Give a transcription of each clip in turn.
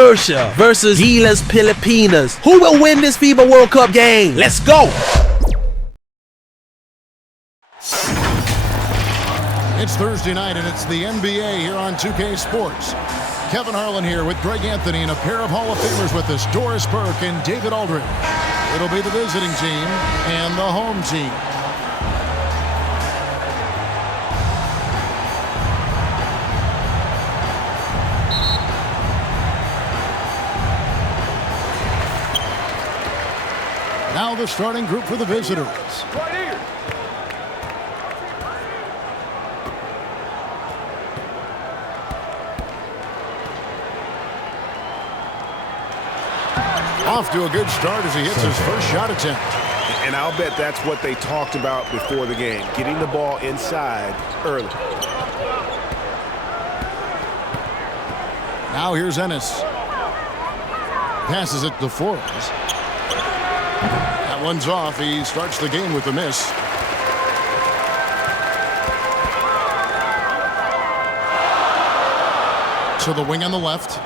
Murcia versus GILAS Pilipinas. Who will win this FIBA World Cup game? Let's go! It's Thursday night and it's the NBA here on 2K Sports. Kevin Harlan here with Greg Anthony and a pair of Hall of Famers with us, Doris Burke and David Aldridge. It'll be the visiting team and the home team. Now the starting group for the visitors. Right here. Off to a good start as he hits his first shot attempt. And I'll bet that's what they talked about before the game, getting the ball inside early. Now here's Ennis. Passes it to Flores. That one's off. He starts the game with a miss. To the wing on the left.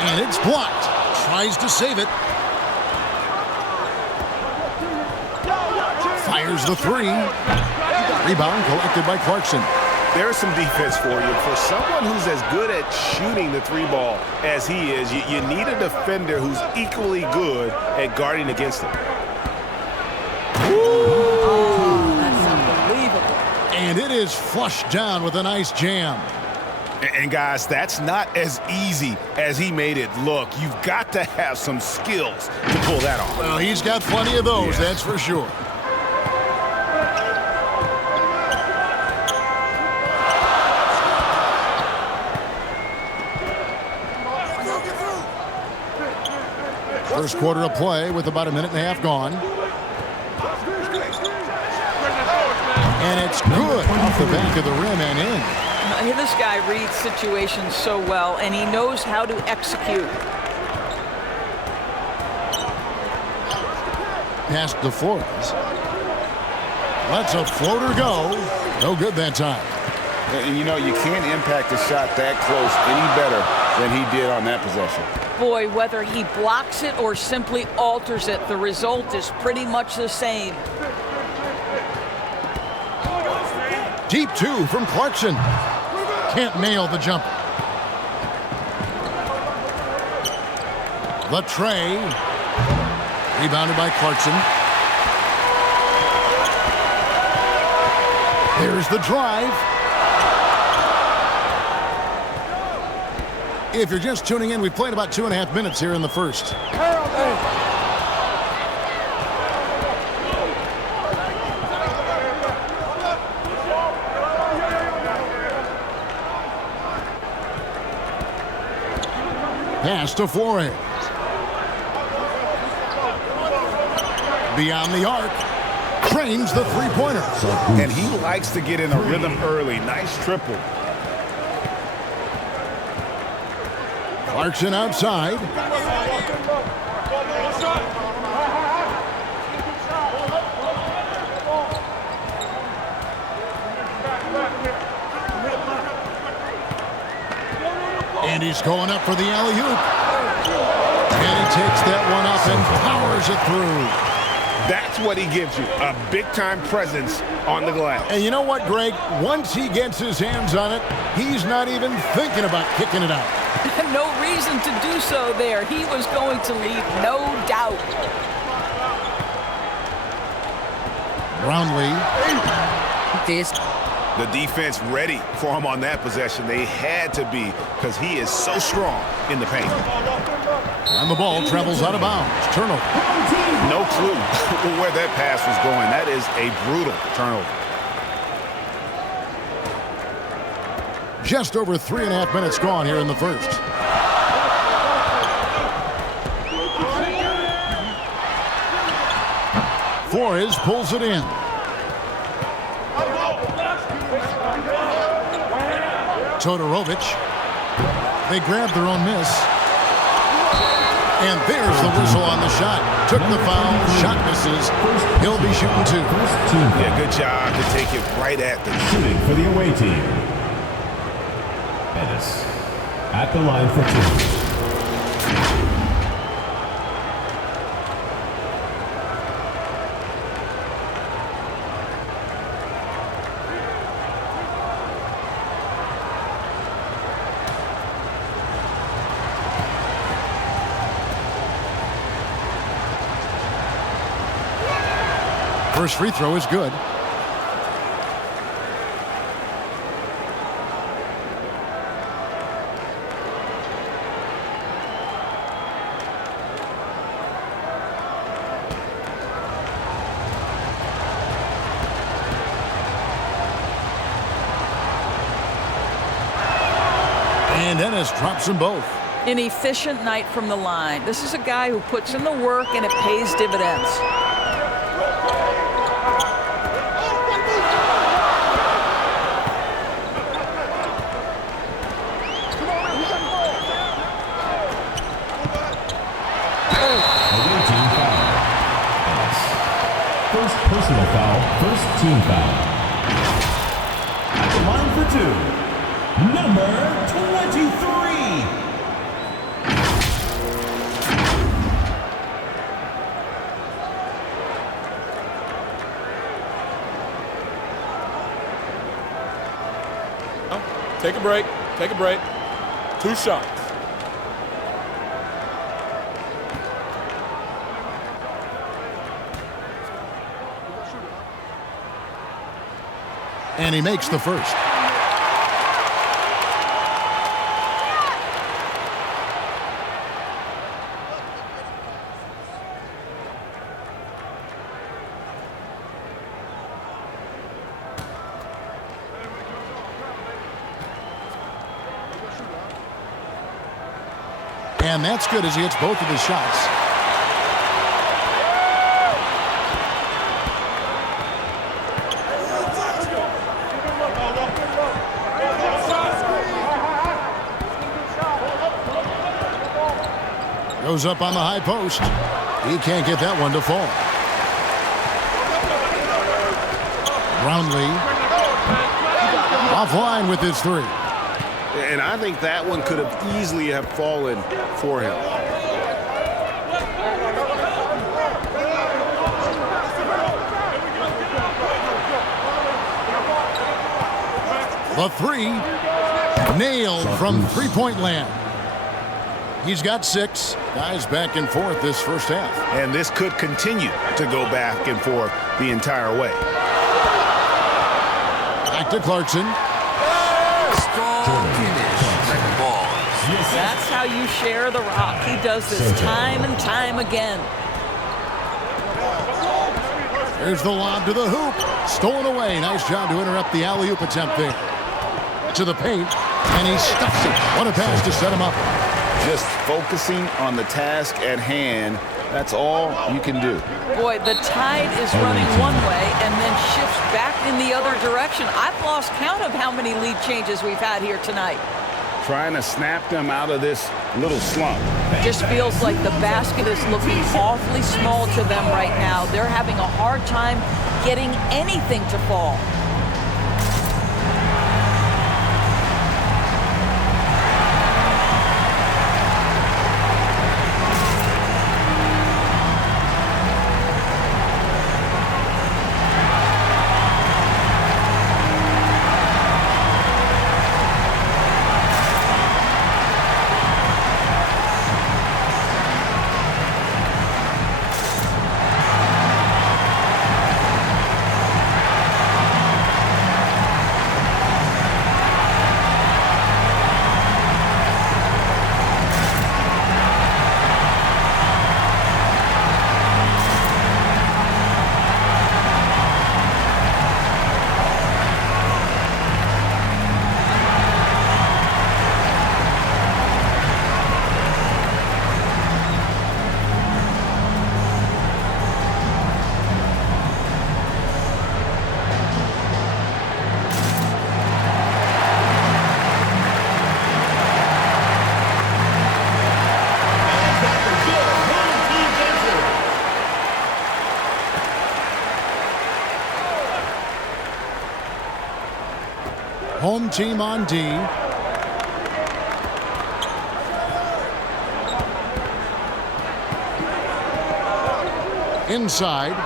And it's blocked. Tries to save it. Fires the three. Rebound collected by Clarkson. There's some defense for you. For someone who's as good at shooting the three ball as he is, you need a defender who's equally good at guarding against him. Oh, that's unbelievable. And it is flushed down with a nice jam. And guys, that's not as easy as he made it look. You've got to have some skills to pull that off. Well, he's got plenty of those, that's for sure. First quarter of play with about a minute and a half gone. And it's good off the back of the rim and in. This guy reads situations so well, and he knows how to execute. Pass to Flores. Lets a floater go. No good that time. And you know, you can't impact a shot that close any better than he did on that possession. Boy, whether he blocks it or simply alters it, the result is pretty much the same. Deep two from Clarkson. Can't nail the jumper. The tray. Rebounded by Clarkson. There's the drive. If you're just tuning in, we've played about 2.5 minutes here in the first. Pass to Flores. Beyond the arc. Trains the three-pointer. And he likes to get in a rhythm early. Nice triple. Clarkson outside. And he's going up for the alley-oop. And he takes that one up and powers it through. That's what he gives you, a big-time presence on the glass. And you know what, Greg? Once he gets his hands on it, he's not even thinking about kicking it out. No reason to do so there. He was going to leave, no doubt. Brownlee. The defense ready for him on that possession. They had to be, because he is so strong in the paint. And the ball travels out of bounds. Turnover. No clue where that pass was going. That is a brutal turnover. Just over 3.5 minutes gone here in the first. Flores pulls it in. Todorovic. They grab their own miss. And there's the whistle on the shot. Took the foul. Shot misses. He'll be shooting two. Yeah, good job to take it right at the shooting for the away team. Pettis at the line for 2. First free throw is good. And Ennis drops them both. An efficient night from the line. This is a guy who puts in the work and it pays dividends. First personal foul, first team foul. At the line for 2, number 23. Take a break. Take a break. 2 shots. And he makes the first. And that's good as he hits both of his shots. Goes up on the high post. He can't get that one to fall. Brownlee offline with his 3. And I think that one could have easily have fallen for him. The 3 nailed from three-point land. He's got 6. Guys back and forth this first half. And this could continue to go back and forth the entire way. Back to Clarkson. Strong finish. Ball. That's how you share the rock. He does this time and time again. There's the lob to the hoop. Stolen away. Nice job to interrupt the alley-oop attempt there. To the paint. And he stuffs it. What a pass to set him up. Just focusing on the task at hand. That's all you can do. Boy, the tide is running one way and then shifts back in the other direction. I've lost count of how many lead changes we've had here tonight. Trying to snap them out of this little slump. Just feels like the basket is looking awfully small to them right now. They're having a hard time getting anything to fall. Home team on D. Inside.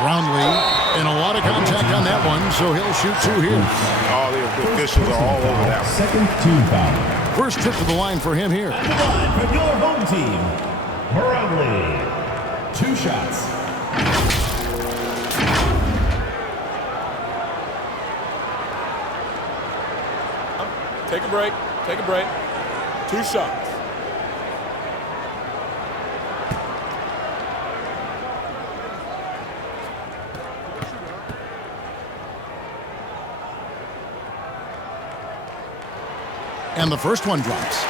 Brownlee in a lot of contact on that one, so he'll shoot 2 here. All the officials are all over that one. Second team foul. First trip to the line for him here. At the line for your home team, Brgy. 2 shots. Take a break. Take a break. 2 shots. And the first one drops.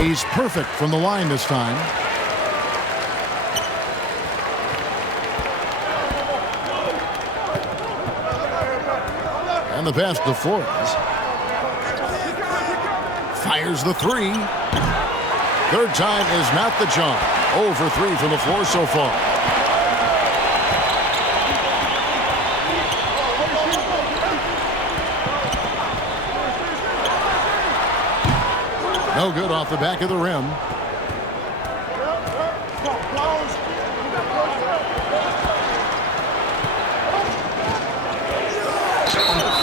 He's perfect from the line this time. And the pass to Flores. Fires the 3. Third time is not the charm. 0 for 3 from the floor so far. No good off the back of the rim.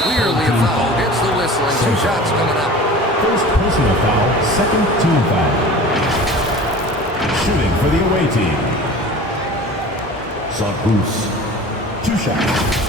Clearly a foul. Gets the whistle and 2 shots coming up. First personal foul, second team foul. Shooting for the away team. Bruce. 2 shots.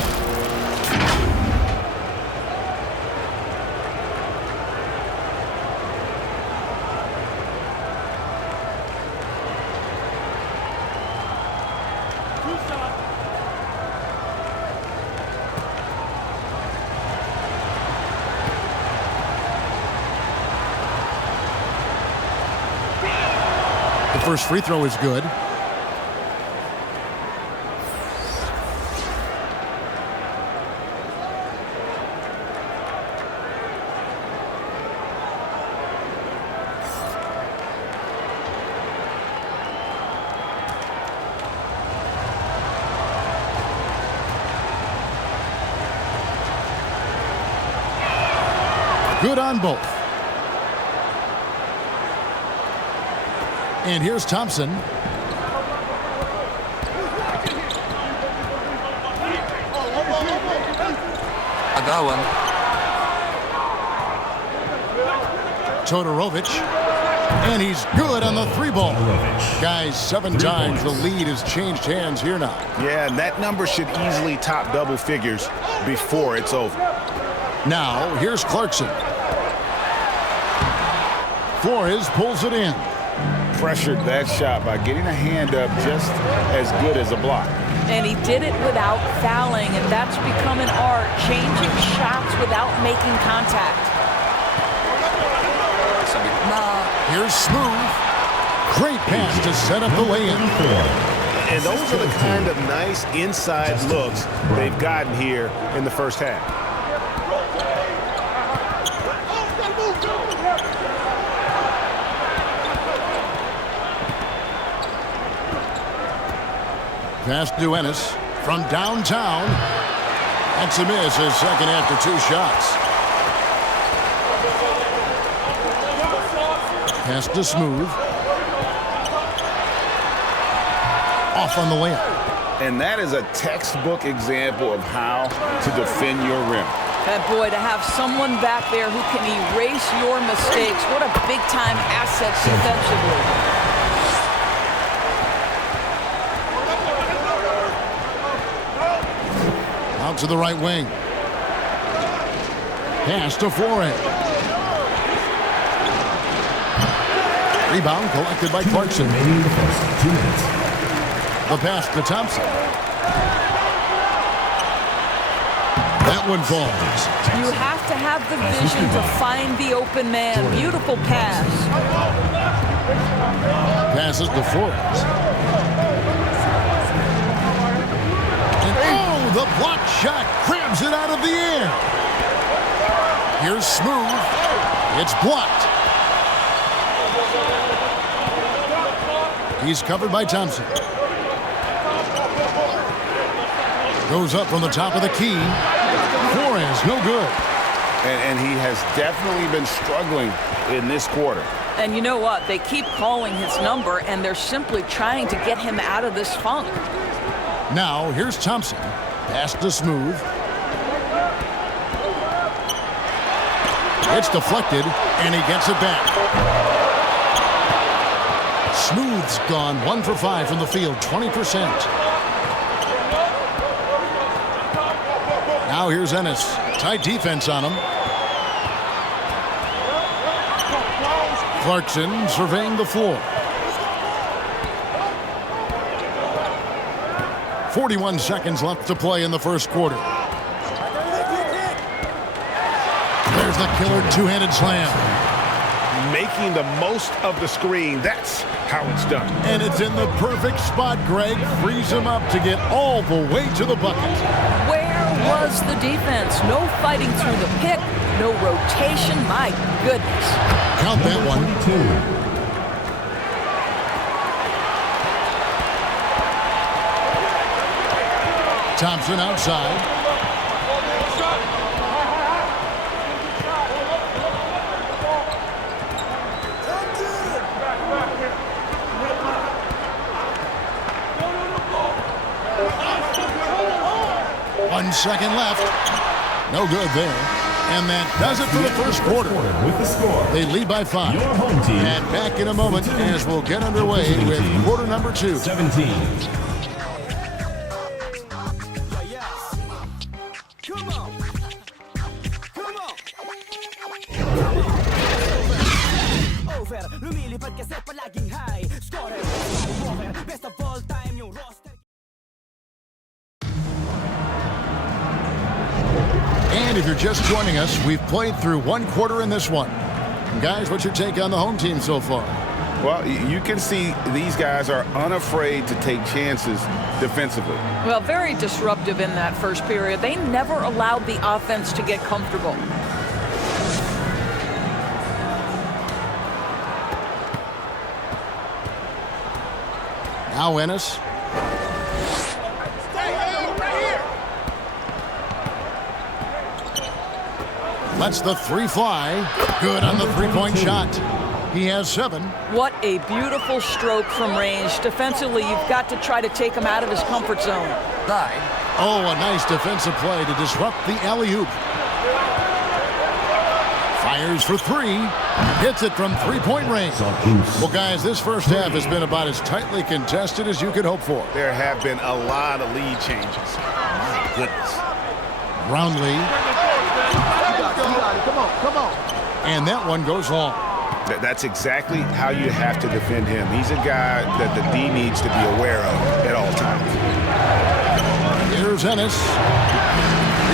First free throw is good. Good on both. And here's Thompson. I got one. Todorovic. And he's good on the 3-ball. Guys, 7 times the lead has changed hands here now. Yeah, and that number should easily top double figures before it's over. Now, here's Clarkson. Flores pulls it in. Pressured that shot by getting a hand up just as good as a block. And he did it without fouling, and that's become an art, changing shots without making contact. Here's Smooth. Great pass to set up the lay-in. And those are the kind of nice inside looks they've gotten here in the first half. Pass to Ennis from downtown. That's a miss, his second after 2 shots. Pass to Smooth. Off on the layup. And that is a textbook example of how to defend your rim. And boy, to have someone back there who can erase your mistakes, what a big-time asset defensively. Out to the right wing. Pass to Flores. Rebound collected by Clarkson. Remaining the first 2 minutes. The pass to Thompson. That one falls. You have to have the vision to find the open man. Beautiful pass. Passes to Flores. And oh, the block shot grabs it out of the air. Here's Smooth. It's blocked. He's covered by Thompson. Goes up from the top of the key. Flores, no good. And he has definitely been struggling in this quarter. And you know what? They keep calling his number, and they're simply trying to get him out of this funk. Now, here's Thompson. Pass to Smooth. It's deflected, and he gets it back. Smooth's gone 1 for 5 from the field, 20%. Now here's Ennis. Tight defense on him. Clarkson surveying the floor. 41 seconds left to play in the first quarter. There's the killer two-handed slam. Making the most of the screen. That's how it's done. And it's in the perfect spot, Greg. Frees him up to get all the way to the bucket. Where was the defense? No fighting through the pick. No rotation. My goodness. Count that one. 22. Thompson outside. One second left. No good there. And that does it for the first quarter. With the score, They lead by 5. your home team. And back in a moment as we'll get underway with quarter number 2. 17. And if you're just joining us, we've played through one quarter in this one. Guys, what's your take on the home team so far? Well, you can see these guys are unafraid to take chances defensively. Well, very disruptive in that first period. They never allowed the offense to get comfortable. Now Ennis. Lets the three fly. Good on the three-point shot. He has 7. What a beautiful stroke from range. Defensively, you've got to try to take him out of his comfort zone. Oh, a nice defensive play to disrupt the alley-oop. Fires for 3. Hits it from three-point range. Well, guys, this first half has been about as tightly contested as you could hope for. There have been a lot of lead changes. My goodness. Roundly. Come on. And that one goes long. That's exactly how you have to defend him. He's a guy that the D needs to be aware of at all times. Here's Ennis.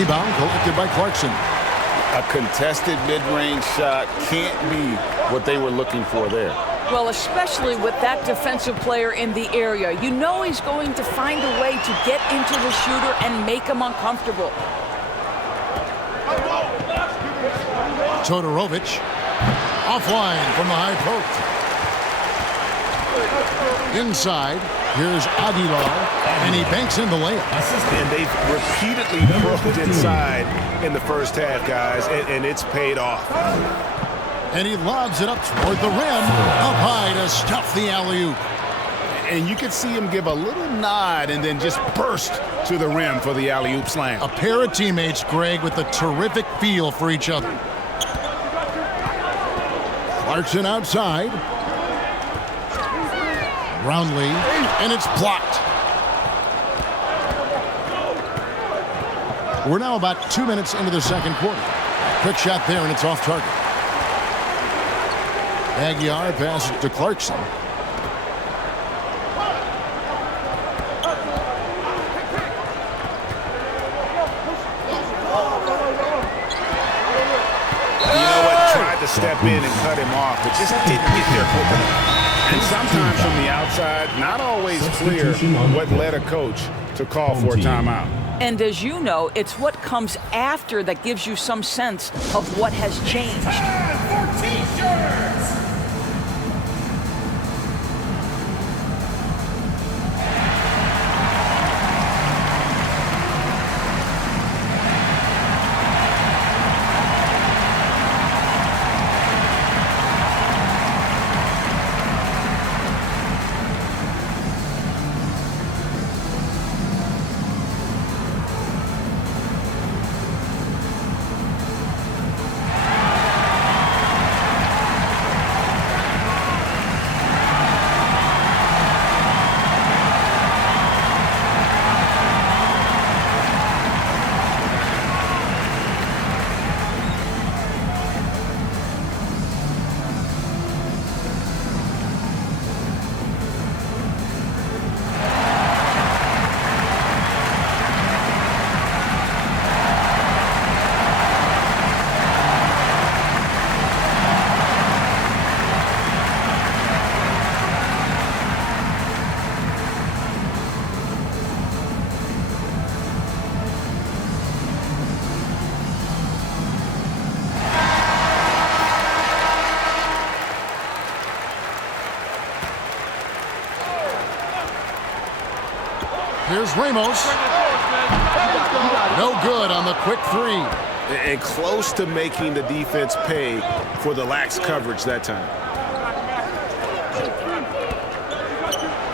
Rebound collected by Clarkson. A contested mid-range shot can't be what they were looking for there. Well, especially with that defensive player in the area. You know he's going to find a way to get into the shooter and make him uncomfortable. Todorovic. Offline from the high post. Inside, here's Aguilar, and he banks in the layup. And they've repeatedly probed inside in the first half, guys, and it's paid off. And he lobs it up toward the rim, up high to stuff the alley-oop. And you can see him give a little nod and then just burst to the rim for the alley-oop slam. A pair of teammates, Greg, with a terrific feel for each other. Clarkson outside. Roundly, and it's blocked. We're now about 2 minutes into the second quarter. Quick shot there, and it's off target. Aguilar passes to Clarkson. Step in and cut him off, but just didn't get there quick enough. And sometimes from the outside, not always clear what led a coach to call for a timeout. And as you know, it's what comes after that gives you some sense of what has changed. Here's Ramos. No good on the quick three. And close to making the defense pay for the lax coverage that time.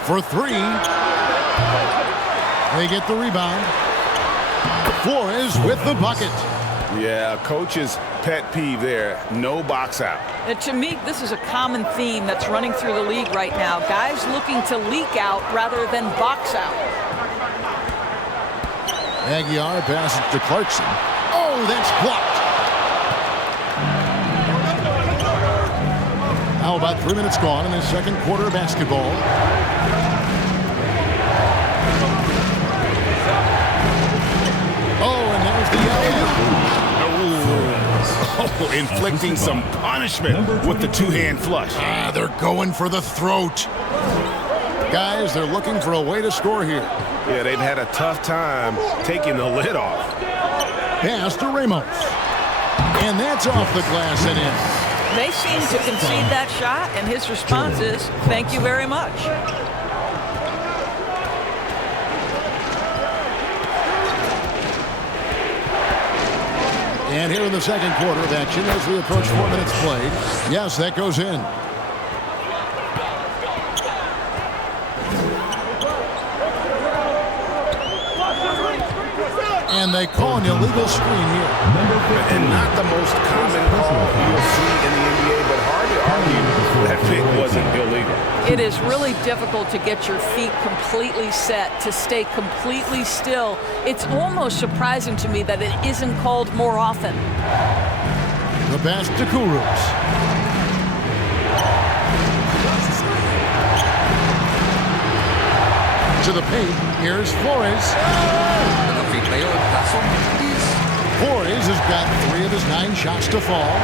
For three. They get the rebound. Flores with the bucket. Yeah, coach's pet peeve there. No box out. To me, this is a common theme that's running through the league right now. Guys looking to leak out rather than box out. Aguiar passes to Clarkson. Oh, that's blocked. Now about 3 minutes gone in the second quarter of basketball. Oh, and there's the alley-oop. Oh, inflicting some punishment with the two-hand flush. They're going for the throat. Guys, they're looking for a way to score here. Yeah, they've had a tough time taking the lid off. Pass to Ramos. And that's off the glass and in. They seem to concede that shot, and his response is, thank you very much. And here in the second quarter of action as we approach 4 minutes played. Yes, that goes in. And they call an illegal screen here. And not the most common call you'll see in the NBA, but hard to argue that it wasn't illegal. It is really difficult to get your feet completely set, to stay completely still. It's almost surprising to me that it isn't called more often. The pass to Kurucs. To the paint, here's Flores. Flores has got 3 of his 9 shots to fall.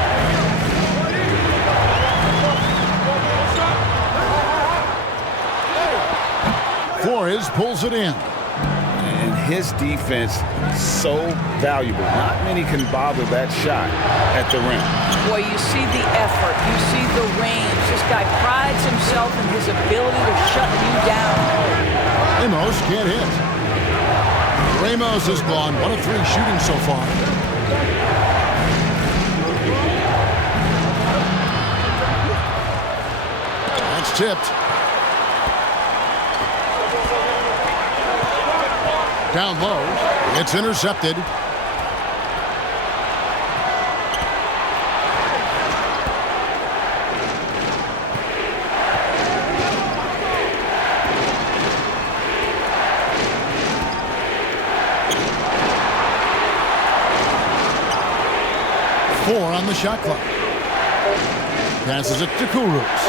Flores pulls it in. And his defense so valuable. Not many can bother that shot at the rim. Boy, you see the effort, you see the range. This guy prides himself in his ability to shut you down. Ramos can't hit. Ramos has gone 1 of 3 shooting so far. That's tipped. Down low. It's intercepted. On the shot clock. Passes it to Kurucs.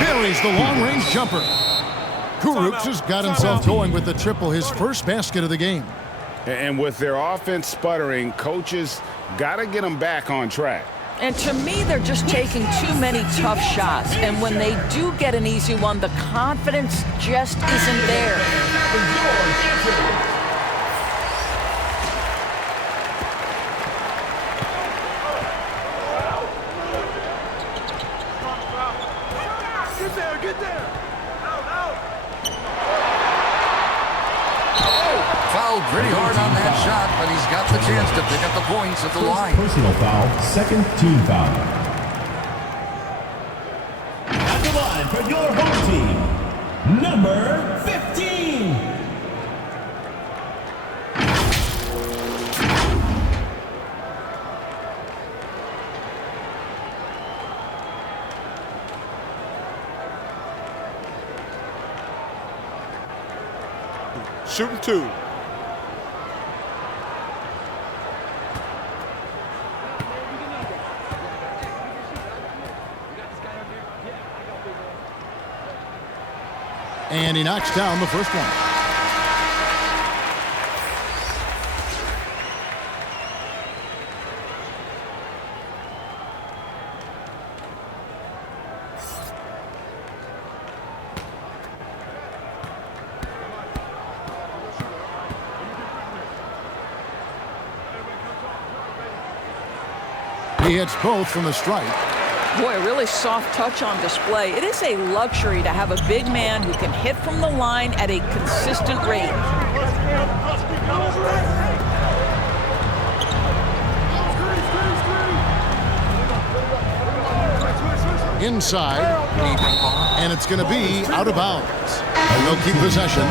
Buries the long-range jumper. Kurucs has got himself going with the triple, his first basket of the game. And with their offense sputtering, coaches got to get them back on track. And to me, they're just taking too many tough shots. And when they do get an easy one, the confidence just isn't there. Get there! Out! Fouled pretty hard on that shot, but he's got the chance to pick up the points at the line. Personal foul, second team foul. At the line for your home team, number 15. Shooting 2. And he knocks down the first one. He hits both from the strike. Boy, a really soft touch on display. It is a luxury to have a big man who can hit from the line at a consistent rate. Inside, and it's going to be out of bounds. And they'll keep possession.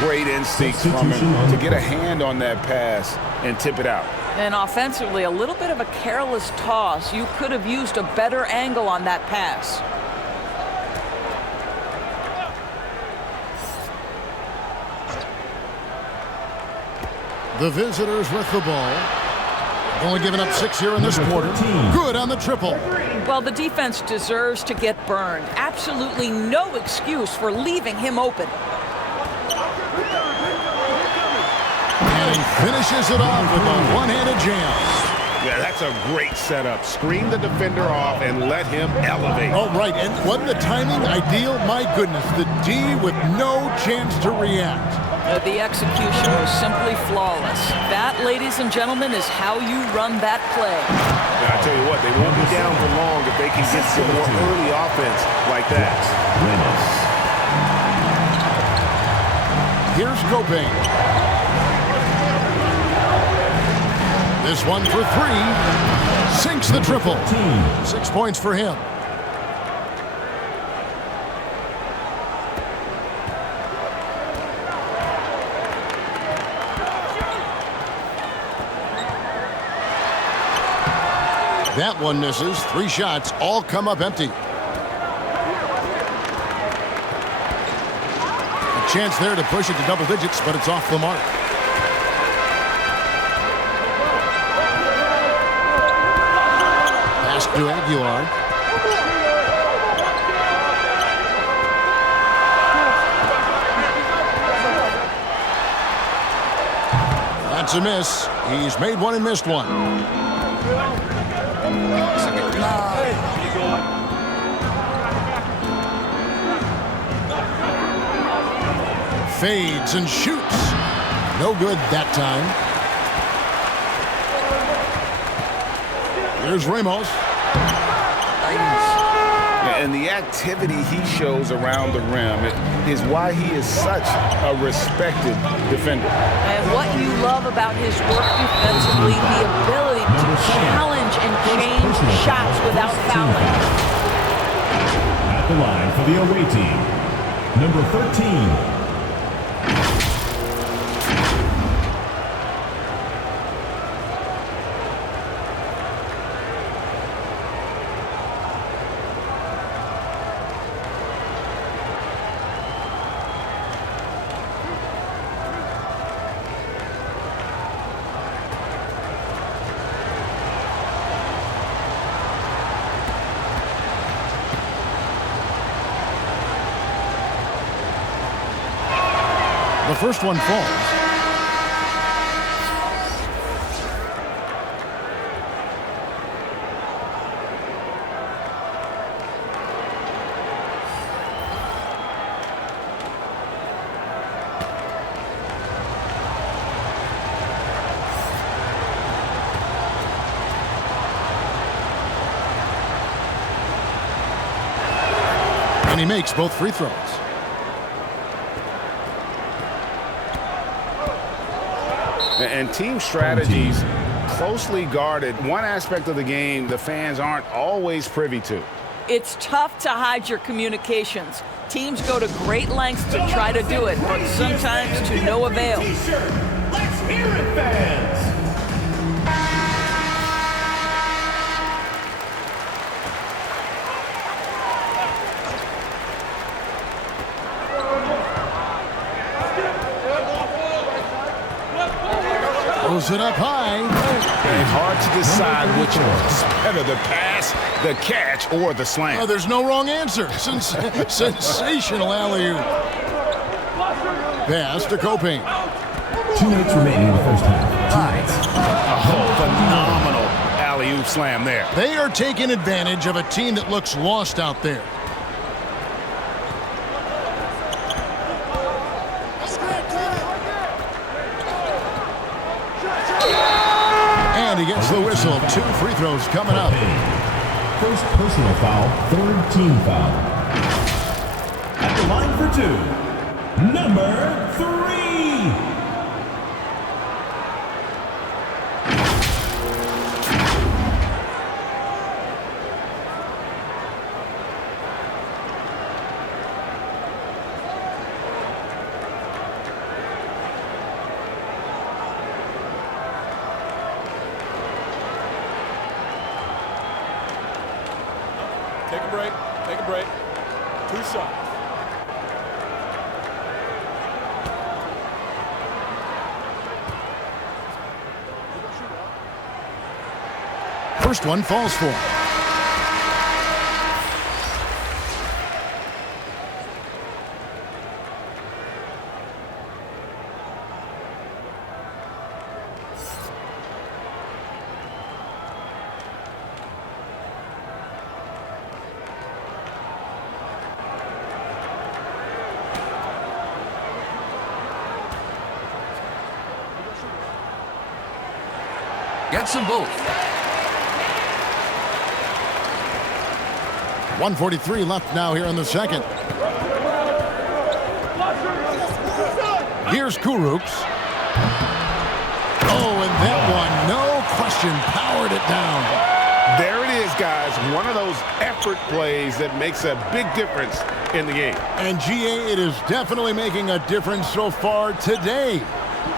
Great instincts from him to get a hand on that pass and tip it out. And offensively, a little bit of a careless toss. You could have used a better angle on that pass. The visitors with the ball. Only giving up 6 here in this quarter. Good on the triple. Well, the defense deserves to get burned. Absolutely no excuse for leaving him open. And he finishes it off with a one-handed jam. Yeah, that's a great setup. Screen the defender off and let him elevate. Oh, right. And wasn't the timing ideal? My goodness, the D with no chance to react. The execution was simply flawless. That, ladies and gentlemen, is how you run that play. Now, I tell you what, they won't be down for long if they can get some more early offense like that. Here's Copain. This one for 3. Sinks the triple. 6 points for him. That one misses. 3 shots all come up empty. A chance there to push it to double digits, but it's off the mark. Pass to Aguilar. That's a miss. He's made one and missed one. Fades and shoots. No good that time. Here's Ramos. And the activity he shows around the rim is why he is such a respected defender. And what you love about his work defensively, the ability to challenge and change shots without fouling. At the line for the away team, number 13. The first one falls. And he makes both free throws. And team strategies closely guarded. One aspect of the game the fans aren't always privy to. It's tough to hide your communications. Teams go to great lengths to try to do it, but sometimes to no avail. Let's hear it, fans! Throws it up high. And hard to decide which was better, the pass, the catch, or the slam. Oh, there's no wrong answer. Sensational alley-oop. Pass to Copain. 2 minutes remaining in the first half. Phenomenal alley-oop slam there. They are taking advantage of a team that looks lost out there. And he gets the whistle. 2 free throws coming up. First personal foul, third team foul. At the line for 2, number 3. Take a break. Take a break. 2 shots. First one falls for him. Gets them both. 1:43 left now here in the second. Here's Kuruks. Oh, and that one, no question, powered it down. There it is, guys. One of those effort plays that makes a big difference in the game. And GA, it is definitely making a difference so far today.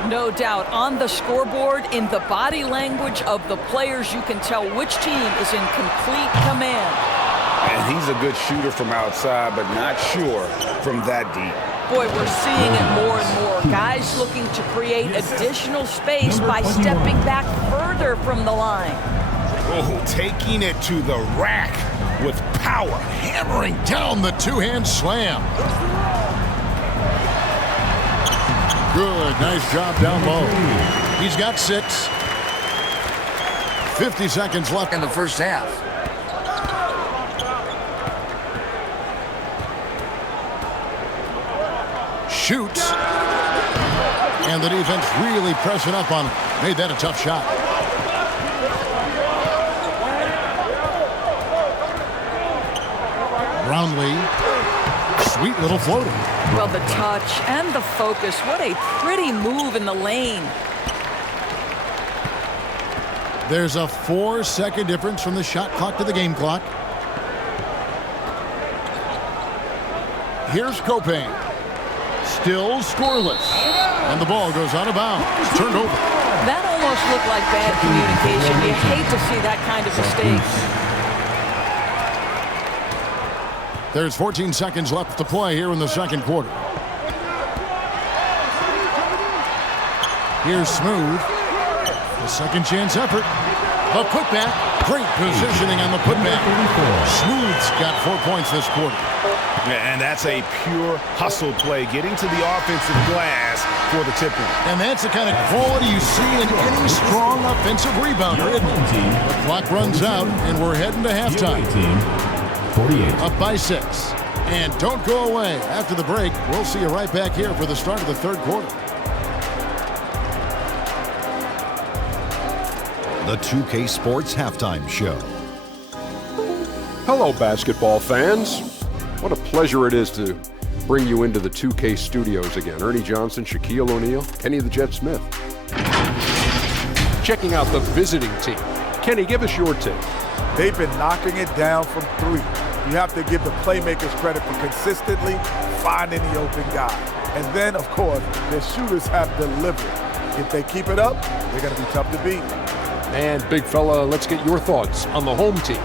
No doubt. On the scoreboard, in the body language of the players, you can tell which team is in complete command. And he's a good shooter from outside, but not sure from that deep. Boy, we're seeing it more and more. Guys looking to create additional space by stepping back further from the line. Oh, taking it to the rack with power. Hammering down the two-hand slam. Good, nice job down low. He's got 6. 50 seconds left In the first half. Shoots. And the defense really pressing up on him. Made that a tough shot. Brownlee. Sweet little floater. Well, the touch and the focus. What a pretty move in the lane. There's a 4-second difference from the shot clock to the game clock. Here's Copain. Still scoreless. And the ball goes out of bounds. It's turned over. That almost looked like bad communication. You hate to see that kind of mistake. There's 14 seconds left to play here in the second quarter. Here's Smooth. The second chance effort. The putback. Great positioning on the putback. Smooth's got 4 points this quarter. And that's a pure hustle play, getting to the offensive glass for the tip-in. And that's the kind of quality you see in any strong offensive rebounder, isn't it? The clock runs out, and we're heading to halftime. 48. Up by 6. And don't go away. After the break, we'll see you right back here for the start of the third quarter. The 2K Sports Halftime Show. Hello, basketball fans. What a pleasure it is to bring you into the 2K studios again. Ernie Johnson, Shaquille O'Neal, Kenny the Jet Smith. Checking out the visiting team. Kenny, give us your take. They've been knocking it down from three. You have to give the playmakers credit for consistently finding the open guy. And then, of course, their shooters have delivered. If they keep it up, they're going to be tough to beat. And big fella, let's get your thoughts on the home team.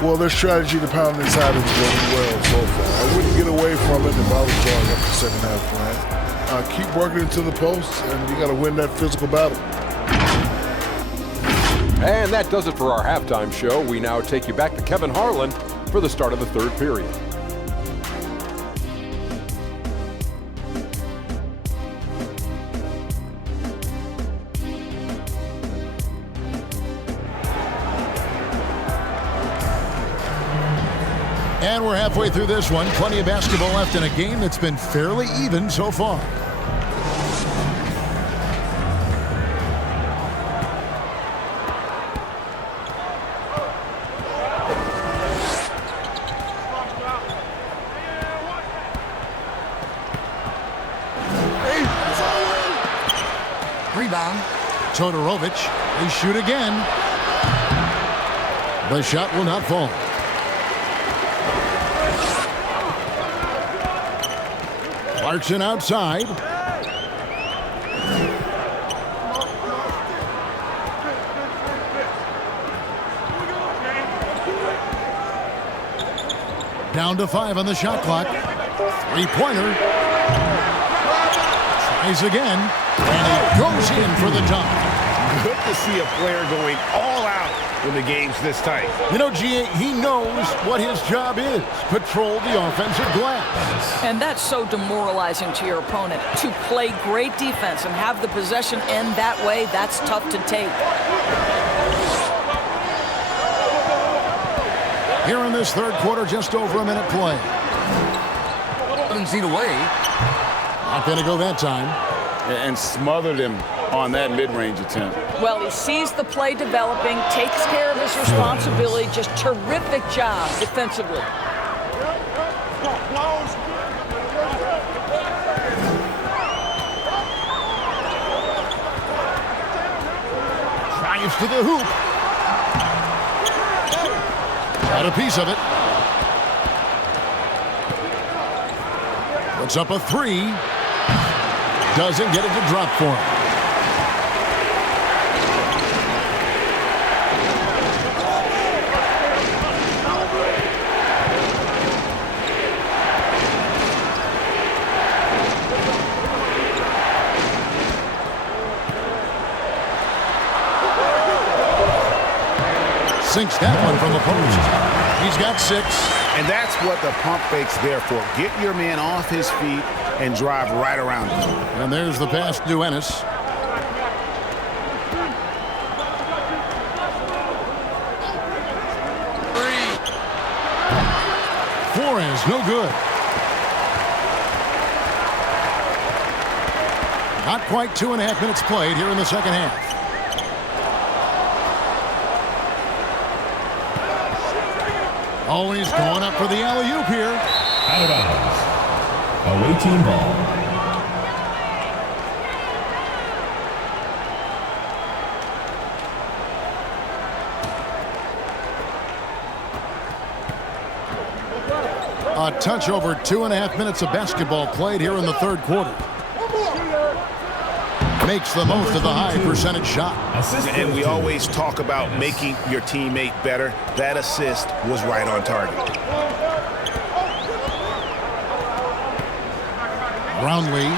Well, their strategy to pound inside is working well so far. I wouldn't get away from it if I was drawing up the second half plan. Keep working into the post, and you got to win that physical battle. And that does it for our halftime show. We now take you back to Kevin Harlan for the start of the third period. And we're halfway through this one. Plenty of basketball left in a game that's been fairly even so far. Rebound. Todorovic, they shoot again. The shot will not fall. Clarkson outside. Down to 5 on the shot clock. Three-pointer. Tries again. And he goes in for the dunk. Good to see a player going all out when the game's this tight. You know, G.A., he knows what his job is. Patrol the offensive glass. And that's so demoralizing to your opponent. To play great defense and have the possession end that way, that's tough to take. Here in this third quarter, just over a minute play. Couldn't see the way. Not going to go that time. And smothered him on that mid-range attempt. Well, he sees the play developing, takes care of his responsibility. Just terrific job defensively. Drives to the hoop. Got a piece of it. Puts up a three. Doesn't get it to drop for him. Sinks that one from the post. He's got 6. And that's what the pump fake's there for. Get your man off his feet and drive right around him. And there's the pass to Ennis. Flores, no good. Not quite 2.5 minutes played here in the second half. Always going up for the alley-oop here. Out of bounds. Away team ball. A touch over 2.5 minutes of basketball played here in the third quarter. Makes the most of the high percentage shot. And we always talk about making your teammate better. That assist was right on target. Brownlee.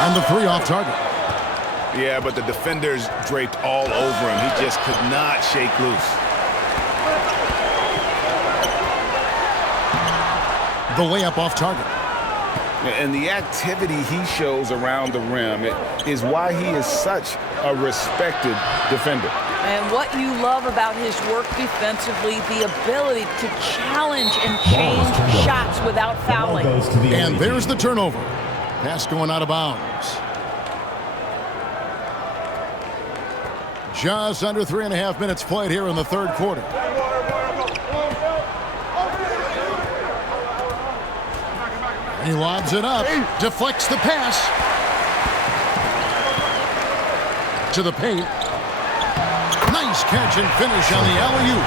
And the 3 off target. Yeah, but the defenders draped all over him. He just could not shake loose. The layup off target. And the activity he shows around the rim is why he is such a respected defender. And what you love about his work defensively, the ability to challenge and change shots without fouling. And there's the turnover. Pass going out of bounds. Just under 3.5 minutes played here in the third quarter. He lobs it up, deflects the pass. To the paint. Nice catch and finish on the alley-oop.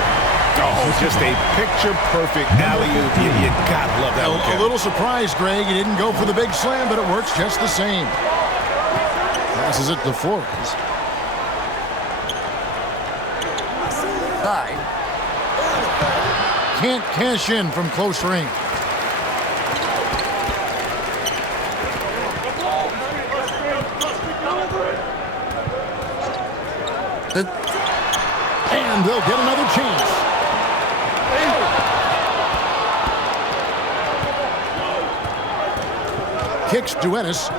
Oh, just a picture-perfect alley-oop. You gotta love that one. A little surprised, Greg. He didn't go for the big slam, but it works just the same. Passes it to Flores. Side. Can't cash in from close range. And they'll get another chance. Kicks Duenas.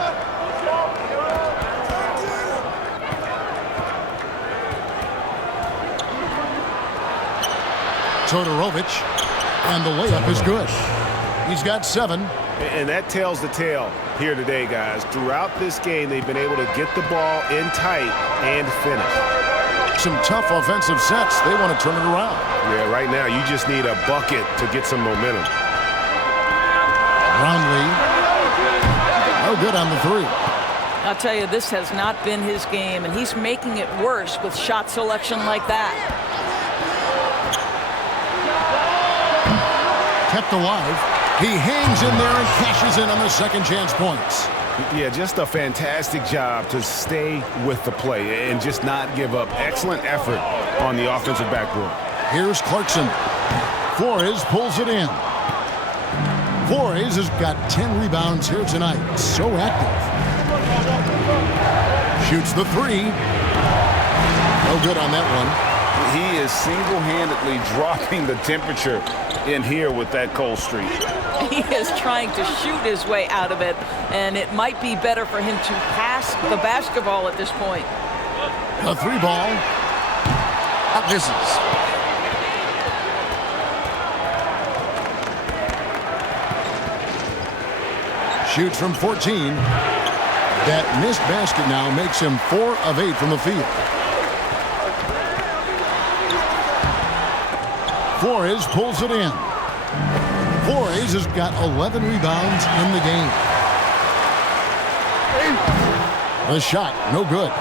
Todorovic. And the layup is good. He's got 7. And that tells the tale here today, guys. Throughout this game, they've been able to get the ball in tight and finish. Some tough offensive sets. They want to turn it around. Yeah, right now you just need a bucket to get some momentum. Brownlee. No good on the 3. I'll tell you, this has not been his game, and he's making it worse with shot selection like that. Kept alive. He hangs in there and cashes in on the second chance points. Yeah, just a fantastic job to stay with the play and just not give up. Excellent effort on the offensive backboard. Here's Clarkson. Flores pulls it in. Flores has got 10 rebounds here tonight. So active. Shoots the 3. No good on that one. He is single-handedly dropping the temperature in here with that cold streak. He is trying to shoot his way out of it, and it might be better for him to pass the basketball at this point. A 3 ball. Misses. Shoots from 14. That missed basket now makes him 4 of 8 from the field. Flores pulls it in. Flores has got 11 rebounds in the game. The shot, no good.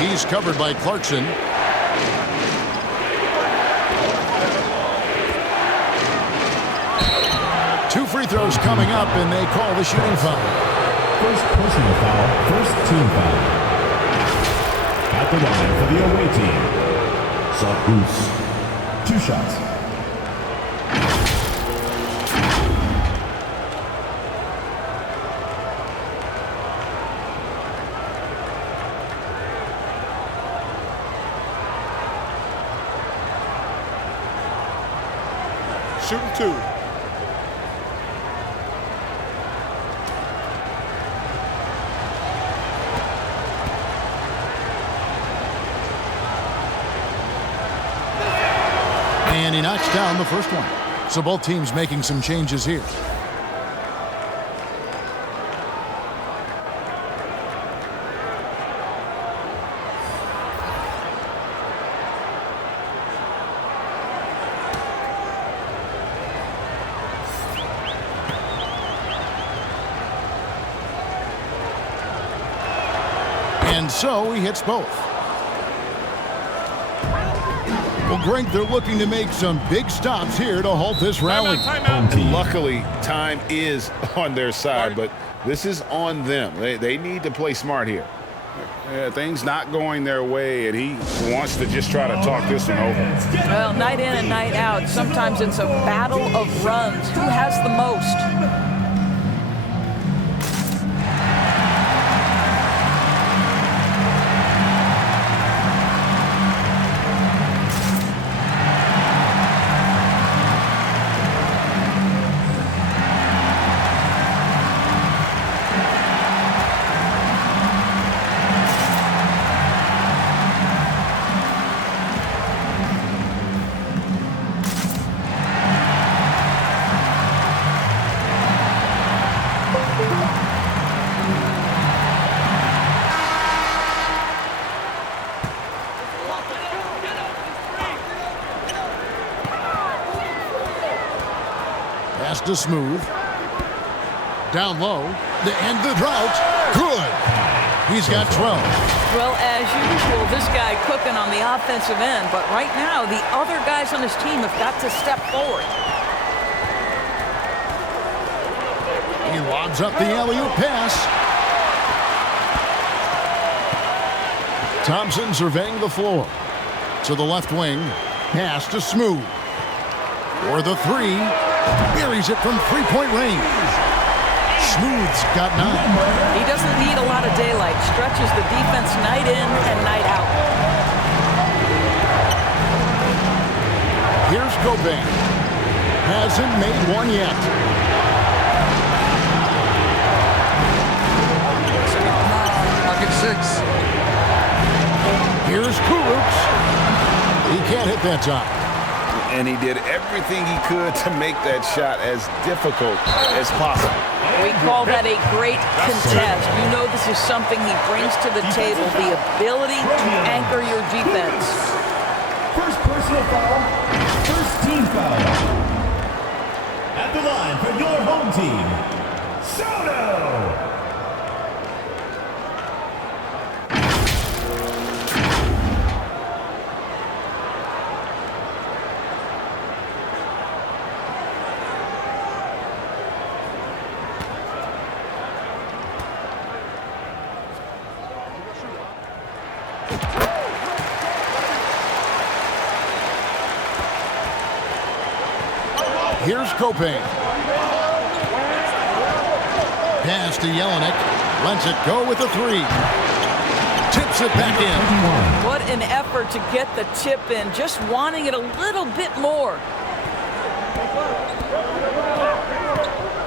He's covered by Clarkson. Two free throws coming up, and they call the shooting foul. First personal foul, first team foul. At the line for the away team, Goose. 2 shots. Shooting 2. And he knocks down the first one. So both teams making some changes here. And so he hits both. Well, Greg, they're looking to make some big stops here to halt this rally. And luckily, time is on their side, but this is on them. They need to play smart here. Things not going their way, and he wants to just try to talk this one over. Well, night in and night out, sometimes it's a battle of runs. Who has the most? pass to Smooth. Down low. The end of the drought. Good. He's got 12. Well, as usual, this guy cooking on the offensive end, but right now the other guys on his team have got to step forward. He lobs up the alley-oop pass. Thompson surveying the floor. To the left wing. Pass to Smooth. For the three. Buries it from three-point range. Smooth's got 9. He doesn't need a lot of daylight. Stretches the defense night in and night out. Here's Cobain. Hasn't made one yet. Bucket 6. Here's Kurucs. He can't hit that time. And he did everything he could to make that shot as difficult as possible. We call that a great contest. You know this is something he brings to the table, the ability to anchor your defense. First personal foul, first team foul. At the line for your home team, Soto. Here's Cobain. Pass to Jelinek. Lets it go with a three. Tips it back in. What an effort to get the tip in. Just wanting it a little bit more.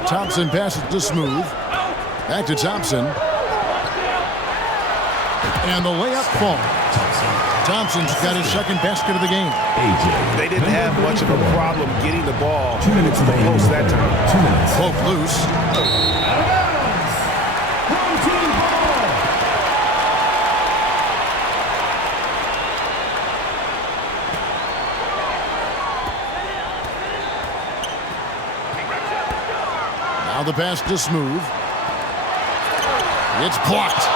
Thompson passes to Smooth. Back to Thompson. And the layup falls. Thompson's got his second basket of the game. They didn't have much of a problem getting the ball to the post that time. 2 minutes. Poke loose. Home team ball. Now the pass to Smooth. It's blocked.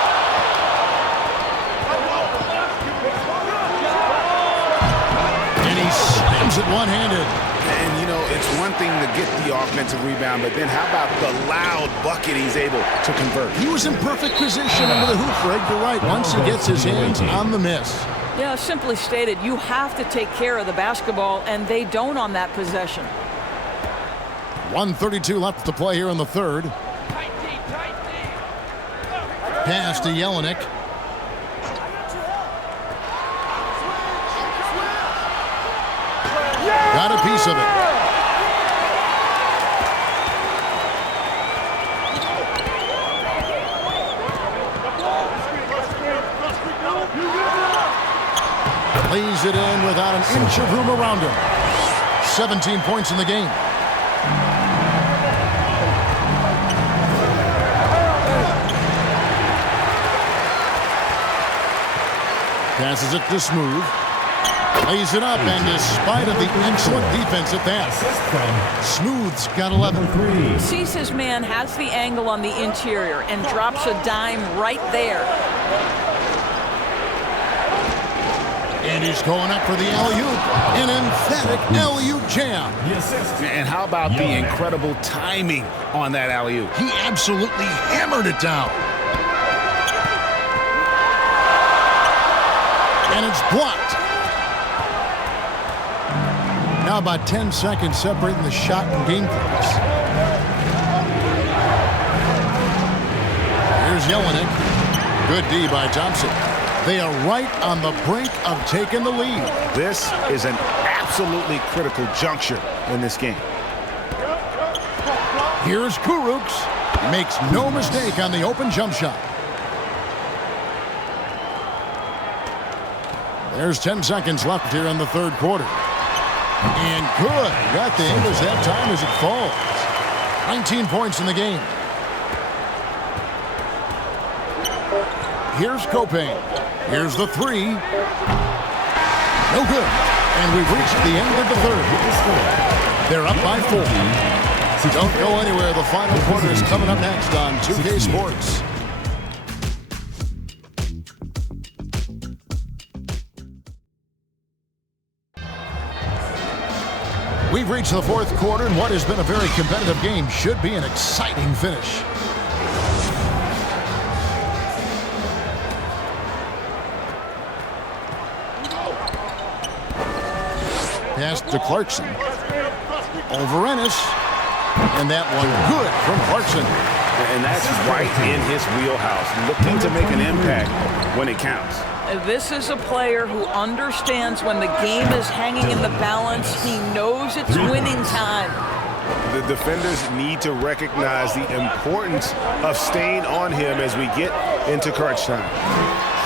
Slams it one-handed. And, you know, it's one thing to get the offensive rebound, but then how about the loud bucket he's able to convert? He was in perfect position under the hoop rig. You're right. Once he gets his hands on the miss. Yeah, simply stated, you have to take care of the basketball, and they don't on that possession. 1:32 left to play here in the third. Pass to Jelinek. Got a piece of it. Lays it in without an inch of room around him. 17 points in the game. Passes it to Smooth. Lays it up, and despite of the excellent defense at that, Smooth's got 11. Sees his man, has the angle on the interior, and drops a dime right there. And he's going up for the alley-oop. An emphatic alley-oop jam. And how about the incredible timing on that alley-oop? He absolutely hammered it down. And it's blocked. Now about 10 seconds separating the shot and game clocks. Here's Jelinek. Good D by Thompson. They are right on the brink of taking the lead. This is an absolutely critical juncture in this game. Here's Kurucs. Makes no mistake on the open jump shot. There's 10 seconds left here in the third quarter. And good. Got the English that time as it falls. 19 points in the game. Here's Cobain. Here's the three. No good. And we've reached the end of the third. They're up by 4. Don't go anywhere. The final quarter is coming up next on 2K Sports. We've reached the fourth quarter, and what has been a very competitive game should be an exciting finish. Pass to Clarkson. Over Ennis. And that one good from Clarkson. And that's right in his wheelhouse, looking to make an impact when it counts. This is a player who understands when the game is hanging in the balance. He knows it's winning time. The defenders need to recognize the importance of staying on him as we get into crunch time.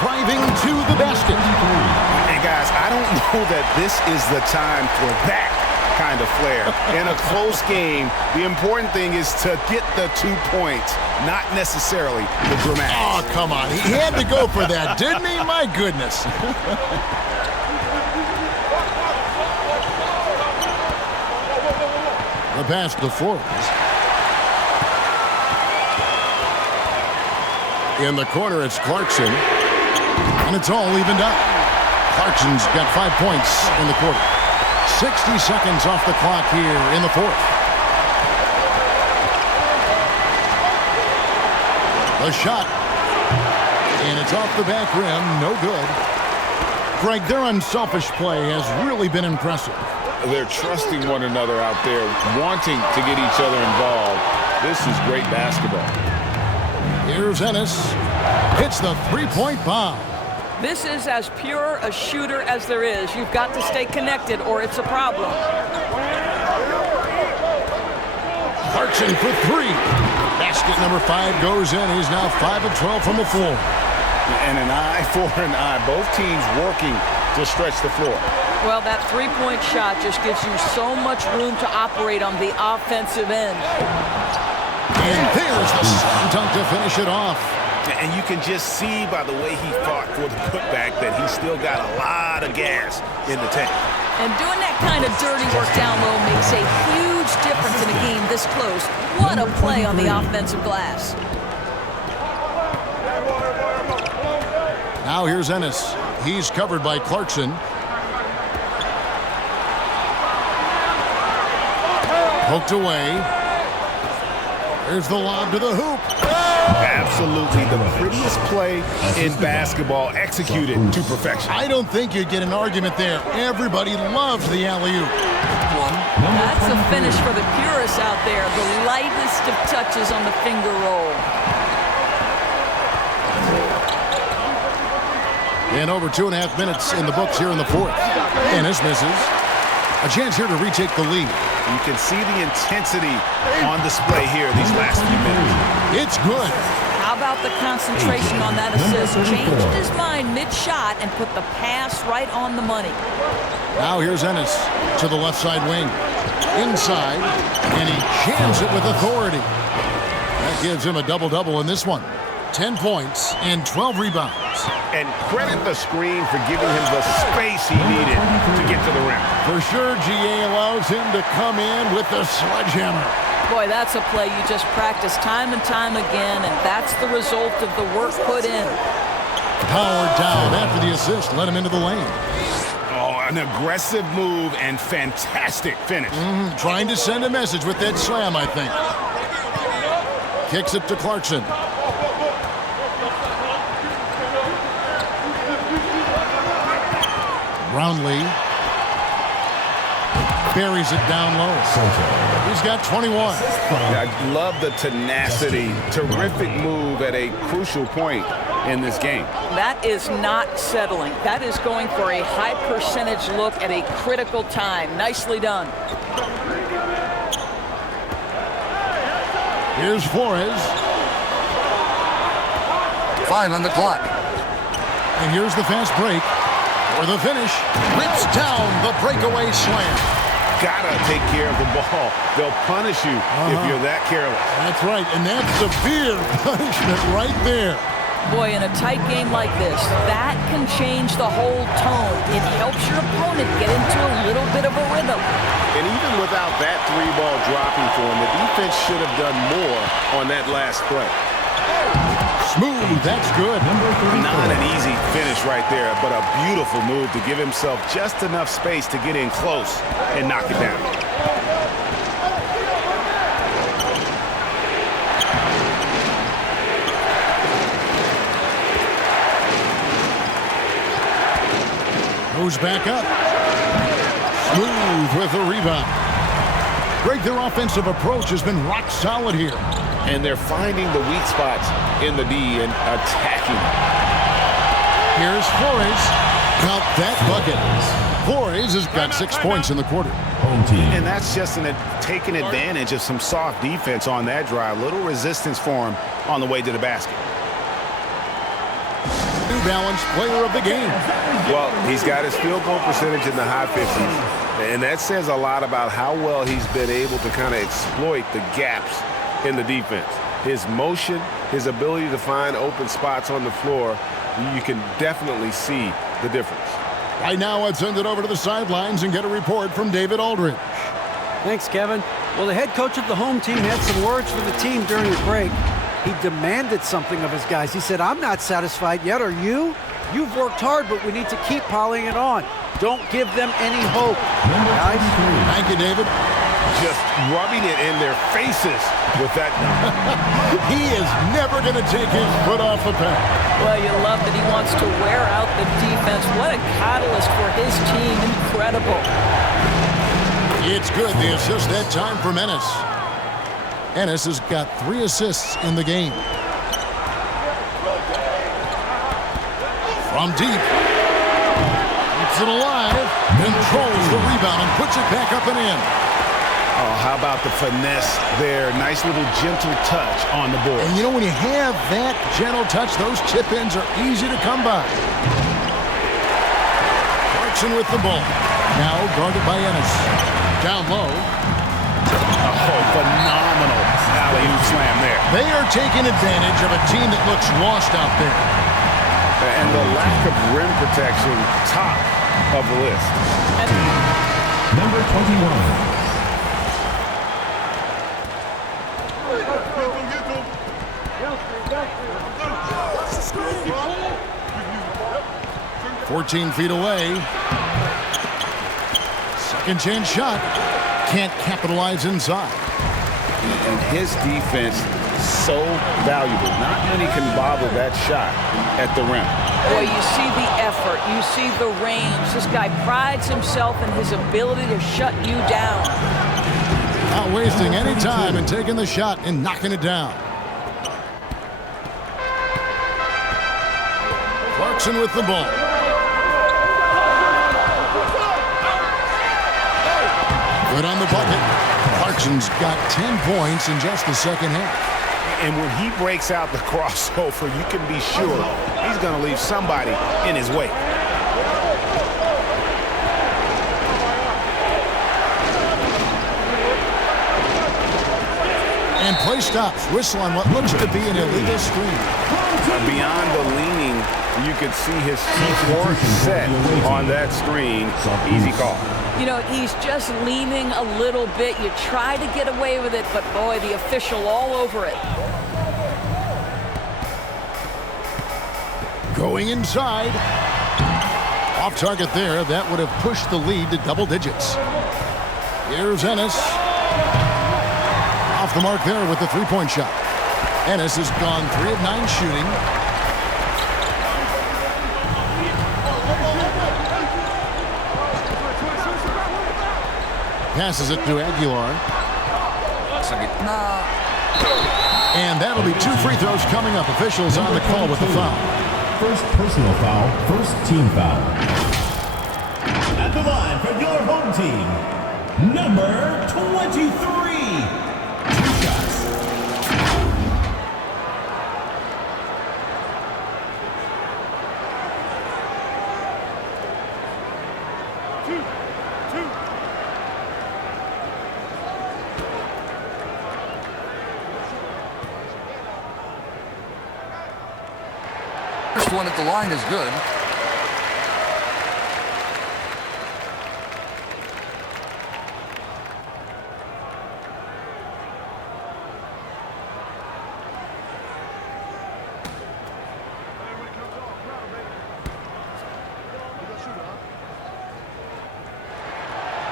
Driving to the basket. And guys, I don't know that this is the time for that kind of flair. In a close game, the important thing is to get the 2 points, not necessarily the dramatics. Oh, come on. He had to go for that, didn't he? My goodness. The pass to Flores. In the corner, it's Clarkson. And it's all evened up. Clarkson's got 5 points in the quarter. 60 seconds off the clock here in the fourth. The shot. And it's off the back rim. No good. Greg, their unselfish play has really been impressive. They're trusting one another out there, wanting to get each other involved. This is great basketball. Here's Ennis. Hits the three-point bomb. This is as pure a shooter as there is. You've got to stay connected or it's a problem. Clarkson for three. Basket number 5 goes in. He's now 5 of 12 from the floor. And an eye for an eye. Both teams working to stretch the floor. Well, that three-point shot just gives you so much room to operate on the offensive end. And there's the slam dunk to finish it off. And you can just see by the way he fought for the putback that he's still got a lot of gas in the tank. And doing that kind of dirty work down low makes a huge difference in a game this close. What a play on the offensive glass. Now here's Ennis. He's covered by Clarkson. Poked away. There's the lob to the hoop. Absolutely the prettiest play in basketball, executed to perfection. I don't think you'd get an argument there. Everybody loves the alley-oop. That's a finish for the purists out there. The lightest of touches on the finger roll. And over 2.5 minutes in the books here in the fourth. Ennis misses. A chance here to retake the lead. You can see the intensity on display here these last few minutes. It's good. How about the concentration on that assist? Changed his mind mid-shot and put the pass right on the money. Now here's Ennis to the left side wing. Inside, and he jams it with authority. That gives him a double-double in this one. 10 points and 12 rebounds. And credit the screen for giving him the space he needed to get to the rim. For sure, GA allows him to come in with the sledgehammer. Boy, that's a play you just practice time and time again, and that's the result of the work put in. Powered down after the assist, let him into the lane. Oh, an aggressive move and fantastic finish. Trying to send a message with that slam, I think. Kicks it to Clarkson. Brownlee buries it down low. He's got 21. I love the tenacity. Terrific move at a crucial point in this game. That is not settling. That is going for a high percentage look at a critical time. Nicely done. Here's Flores. 5 on the clock. And here's the fast break. For the finish, rips down the breakaway slam. Gotta take care of the ball. They'll punish you if you're that careless. That's right, and that's severe punishment right there. Boy, in a tight game like this, that can change the whole tone. It helps your opponent get into a little bit of a rhythm. And even without that 3-ball dropping for him, the defense should have done more on that last play. Smooth, that's good. Not an easy finish right there, but a beautiful move to give himself just enough space to get in close and knock it down. Goes back up. Smooth with the rebound. Greg, their offensive approach has been rock solid here. And they're finding the weak spots in the D and attacking. Here's Flores. Count that bucket. Flores has got 6 points in the quarter. And that's just taking advantage of some soft defense on that drive. Little resistance for him on the way to the basket. New Balance player of the game. Well, he's got his field goal percentage in the high 50s. And that says a lot about how well he's been able to kind of exploit the gaps in the defense. His motion, his ability to find open spots on the floor, you can definitely see the difference. Right now, let's send it over to the sidelines and get a report from David Aldridge. Thanks, Kevin. Well, the head coach of the home team had some words for the team during the break. He demanded something of his guys. He said, "I'm not satisfied yet. Are you? You've worked hard, but we need to keep piling it on. Don't give them any hope." Guys? Thank you, David. Just rubbing it in their faces with that number. He is never going to take his foot off the pedal. Well, you love that he wants to wear out the defense. What a catalyst for his team. Incredible. It's good. The assist that time for Ennis. Ennis has got 3 assists in the game. From deep. Keeps it alive. Controls the rebound and puts it back up and in. Oh, how about the finesse there? Nice little gentle touch on the board. And you know, when you have that gentle touch, those chip-ins are easy to come by. Clarkson with the ball. Now guarded by Ennis. Down low. Oh, phenomenal alley-oop slam there. They are taking advantage of a team that looks lost out there. And the lack of rim protection, top of the list. Number 21. 14 feet away. Second chance shot. Can't capitalize inside. And his defense so valuable. Not many can bother that shot at the rim. Boy, you see the effort. You see the range. This guy prides himself in his ability to shut you down. Not wasting any time in taking the shot and knocking it down. Clarkson with the ball. Good on the bucket. Clarkson's got 10 points in just the second half. And when he breaks out the crossover, you can be sure he's going to leave somebody in his way. And play stops. Whistle on what looks to be an illegal screen. Beyond the leaning, you could see his teeth weren't set on that screen. Easy call. You know, he's just leaning a little bit. You try to get away with it, but boy, the official all over it. Going inside. Off target there. That would have pushed the lead to double digits. Here's Ennis. Off the mark there with the three-point shot. Ennis has gone 3 of 9 shooting. Passes it to Aguilar. And that'll be 2 free throws coming up. Officials on the call with the foul. First personal foul, first team foul. At the line for your home team, number 23. 2 shots. First one at the line is good.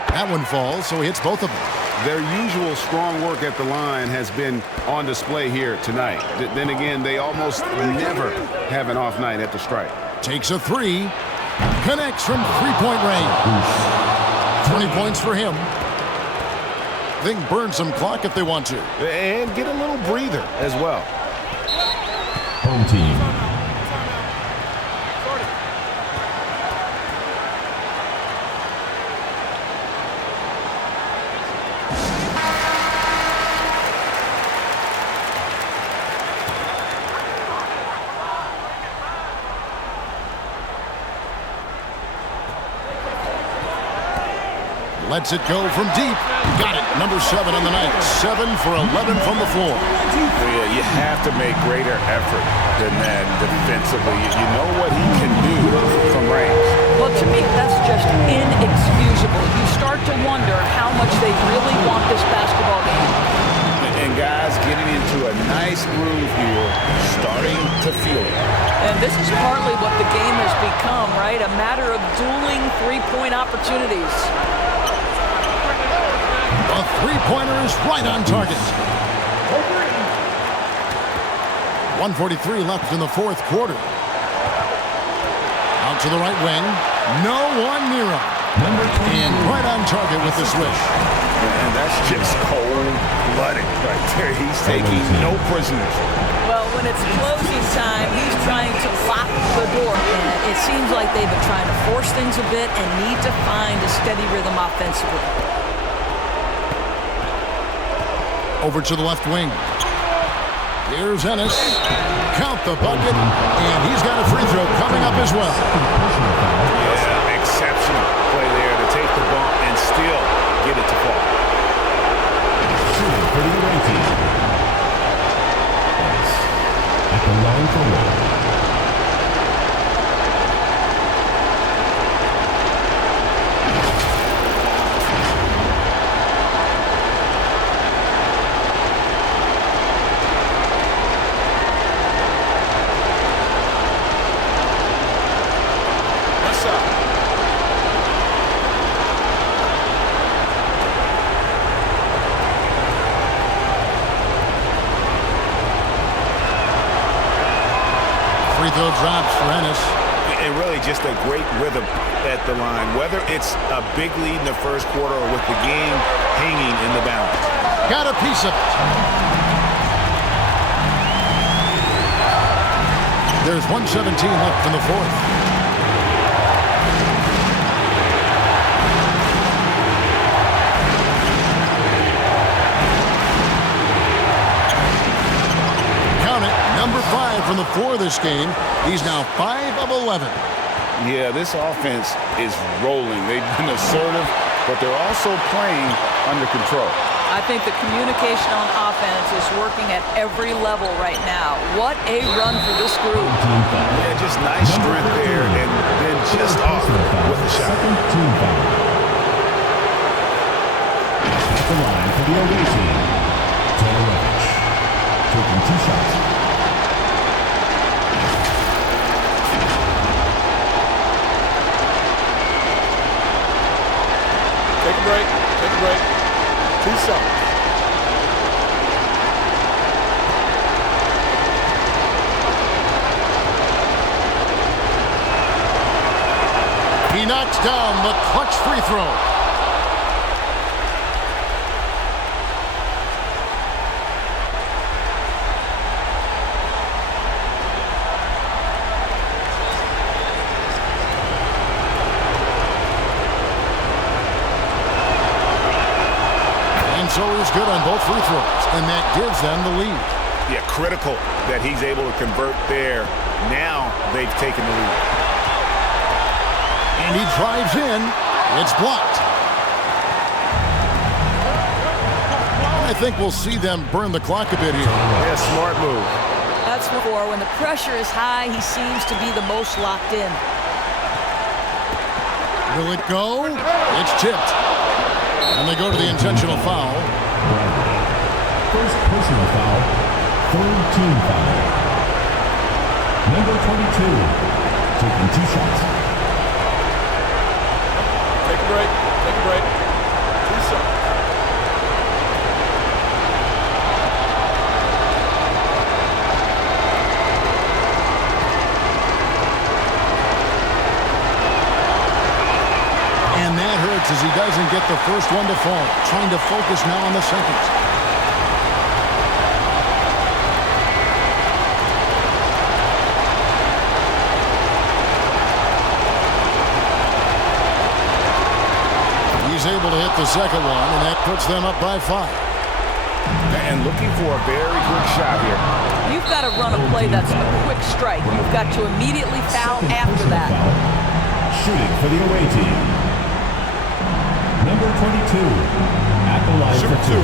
That one falls, so he hits both of them. Their usual strong work at the line has been on display here tonight. Then again, they almost never have an off night at the stripe. Takes a three. Connects from three-point range. 20 points for him. They can burn some clock if they want to. And get a little breather as well. Home team. Lets it go from deep. Got it. Number 7 on the night. 7 for 11 from the floor. Yeah, you have to make greater effort than that defensively. You know what he can do from range. Well, to me, that's just inexcusable. You start to wonder how much they really want this basketball game. And guys getting into a nice groove here, starting to feel it. And this is partly what the game has become, right? A matter of dueling three-point opportunities. A three-pointer is right on target. 1:43 left in the fourth quarter. Out to the right wing. No one near him. And right on target with the switch. And that's just cold-blooded right there. He's taking no prisoners. Well, when it's closing time, he's trying to lock the door. And it seems like they've been trying to force things a bit and need to find a steady rhythm offensively. Over to the left wing. Here's Ennis. Count the bucket. And he's got a free throw coming up as well. Yeah, exceptional play there to take the bump and still get it to fall. At the line for one. Free throw drops for Ennis. And really just a great rhythm at the line. Whether it's a big lead in the first quarter or with the game hanging in the balance. Got a piece of it. There's 1:17 left in the fourth. Count it. Number 5 from the floor this game. He's now 5 of 11. Yeah, this offense is rolling. They've been assertive, but they're also playing under control. I think the communication on offense is working at every level right now. What a run for this group. Yeah, just nice strength there, and then just off with the shot. At the line for the away team, Todorovic, taking 2 shots. Take a break. Take a break. 2 shots. He knocks down the clutch free throw. So he's good on both free throws, and that gives them the lead. Yeah, critical that he's able to convert there. Now they've taken the lead. And he drives in. It's blocked. I think we'll see them burn the clock a bit here. Yeah, smart move. that's for. When the pressure is high, he seems to be the most locked in. Will it go? It's chipped. And they go to the intentional foul. First personal foul, third team foul. Number 22, taking 2 shots. Take a break. Take a break. 2 shots. And that hurts as he doesn't get the first one to fall. Trying to focus now on the second. He's able to hit the second one, and that puts them up by 5. And looking for a very quick shot here. You've got to run a play that's a quick strike. You've got to immediately foul after that. Shooting for the away team. Number 22, at the line for 2.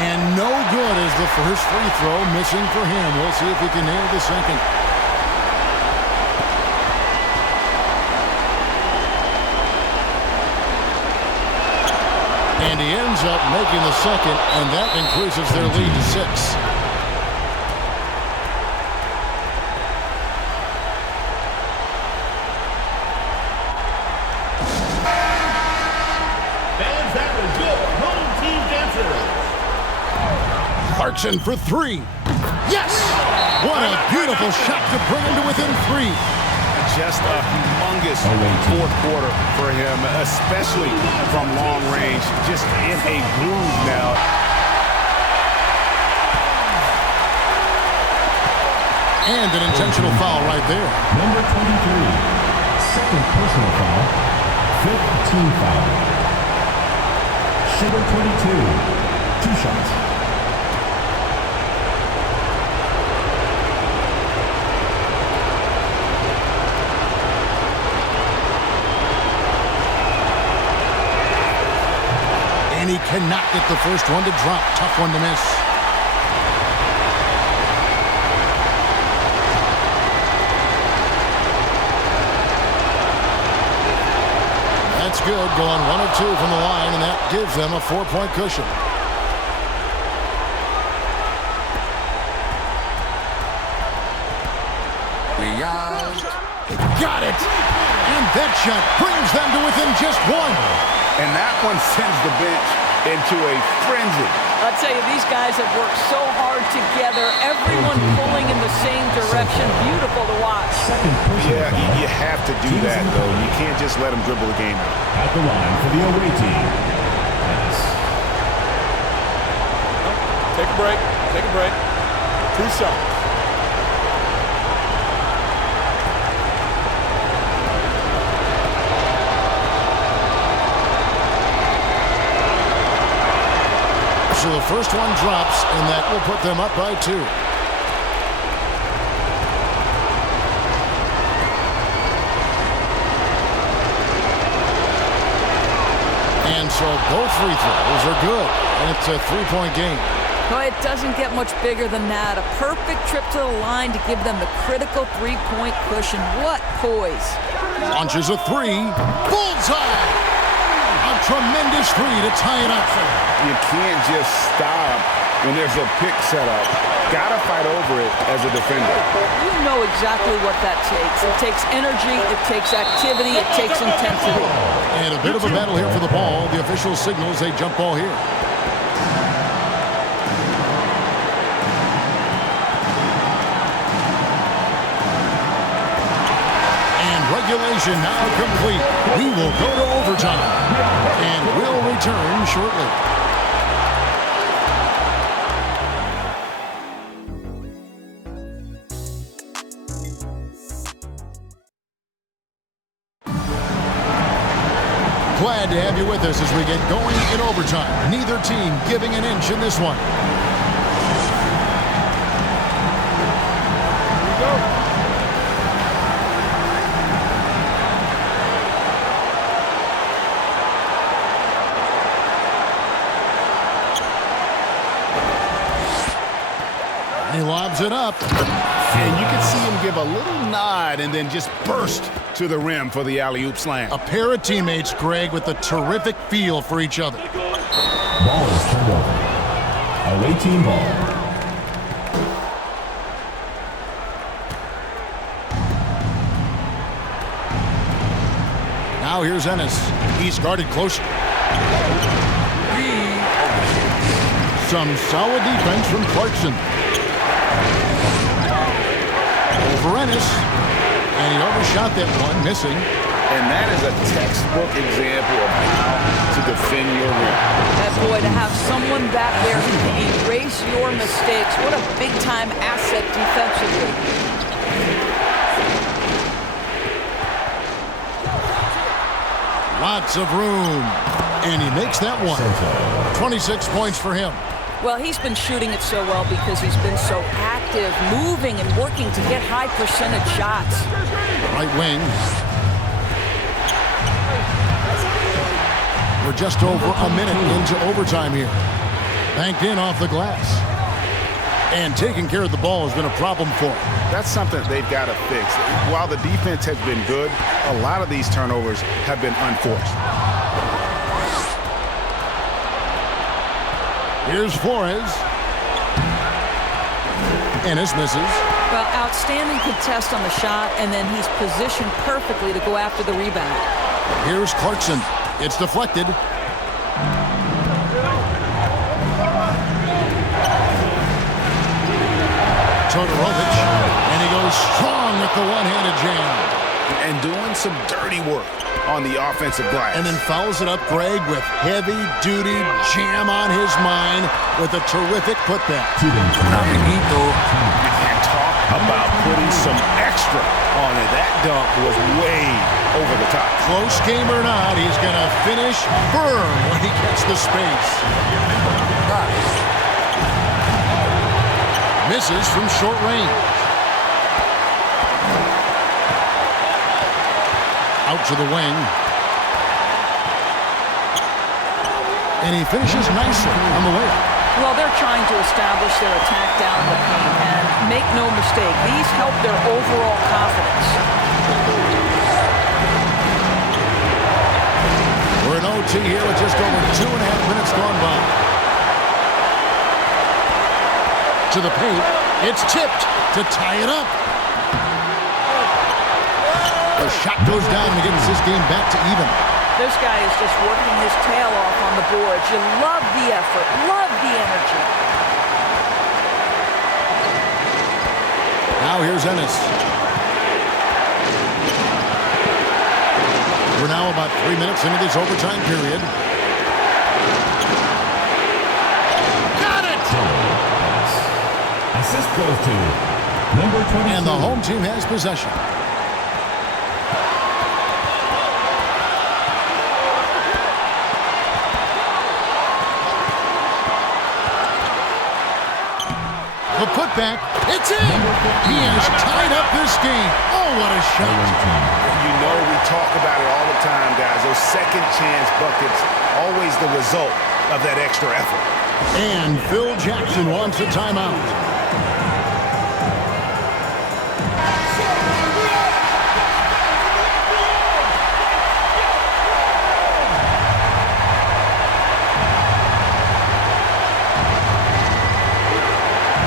And no good as the first free throw missing for him. We'll see if he can nail the second. And he ends up making the second, and that increases their lead to 6. Fans, that was good. Home team dancer. Clarkson for 3. Yes! What a beautiful shot to bring him to within 3. Just a humongous fourth quarter for him, especially from long range. Just in a groove now. And an intentional foul right there. Number 23, second personal foul, fifth team foul. Number 22, 2 shots. And he cannot get the first one to drop. Tough one to miss. That's good. Going 1 of 2 from the line, and that gives them a 4-point cushion. Got it! And that shot brings them to within just 1. And that one sends the bench into a frenzy. I'll tell you, these guys have worked so hard together. Everyone pulling in the same direction. Beautiful to watch. Yeah, you have to do that, though. You can't just let them dribble the game out. At the line for the away team. Take a break. Take a break. 2 shots. So the first one drops, and that will put them up by 2. And so both free throws are good, and it's a 3-point game. Well, it doesn't get much bigger than that. A perfect trip to the line to give them the critical 3-point cushion. What poise. Launches a 3. Bullseye! A tremendous 3 to tie it up. You can't just stop when there's a pick set up. Gotta fight over it as a defender. You know exactly what that takes. It takes energy, it takes activity, it takes intensity. And a bit of a battle here for the ball. The official signals a jump ball here. And regulation now complete. We will go to overtime. And we'll return shortly. Glad to have you with us as we get going in overtime. Neither team giving an inch in this one. Here we go. He lobs it up. And you can see him give a little nod and then just burst to the rim for the alley-oop slam. A pair of teammates, Greg, with a terrific feel for each other. Ball is turned over. Away team ball. Now here's Ennis. He's guarded close. Some solid defense from Clarkson. Over Ennis. And he overshot that one, missing. And that is a textbook example of how to defend your rim. That boy, to have someone back there who can erase your mistakes, what a big-time asset defensively. Lots of room. And he makes that one. 26 points for him. Well, he's been shooting it so well because he's been so active, moving and working to get high percentage shots. Right wing. We're just over a minute into overtime here. Banked in off the glass. And taking care of the ball has been a problem for him. That's something they've got to fix. While the defense has been good, a lot of these turnovers have been unforced. Here's Flores. Ennis misses. Well, outstanding contest on the shot, and then he's positioned perfectly to go after the rebound. Here's Clarkson. It's deflected. Todorovic, and he goes strong with the one-handed jam. And doing some dirty work on the offensive glass. And then fouls it up, Greg, with heavy-duty jam on his mind with a terrific putback. You can talk about putting some extra on it. That dunk was way over the top. Close game or not, he's going to finish firm when he gets the space. Misses from short range. Out to the wing. And he finishes nicely on the way. Well, they're trying to establish their attack down the paint, and make no mistake, these help their overall confidence. We're in OT here with just over 2.5 minutes gone by. To the paint. It's tipped to tie it up. The shot goes down and gets this game back to even. This guy is just working his tail off on the boards. You love the effort, love the energy. Now here's Ennis. We're now about 3 minutes into this overtime period. Got it! Assist goes to number 22. And the home team has possession. The putback, it's in! He has tied up this game. Oh, what a shot. You know we talk about it all the time, guys. Those second chance buckets, always the result of that extra effort. And Phil Jackson wants a timeout.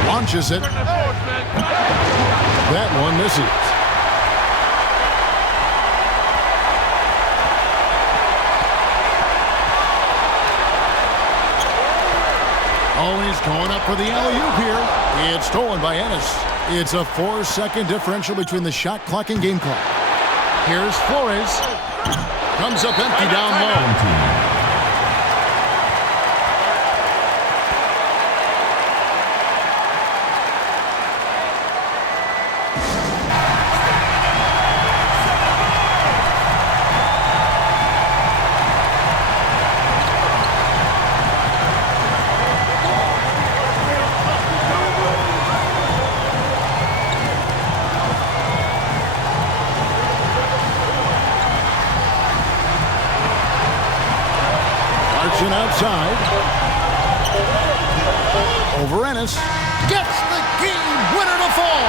Launches it. That one misses. Oh, he's going up for the alley-oop here. It's stolen by Ennis. It's a 4-second differential between the shot clock and game clock. Here's Flores. Comes up empty down low. Outside. Over Ennis. Gets the game winner to fall.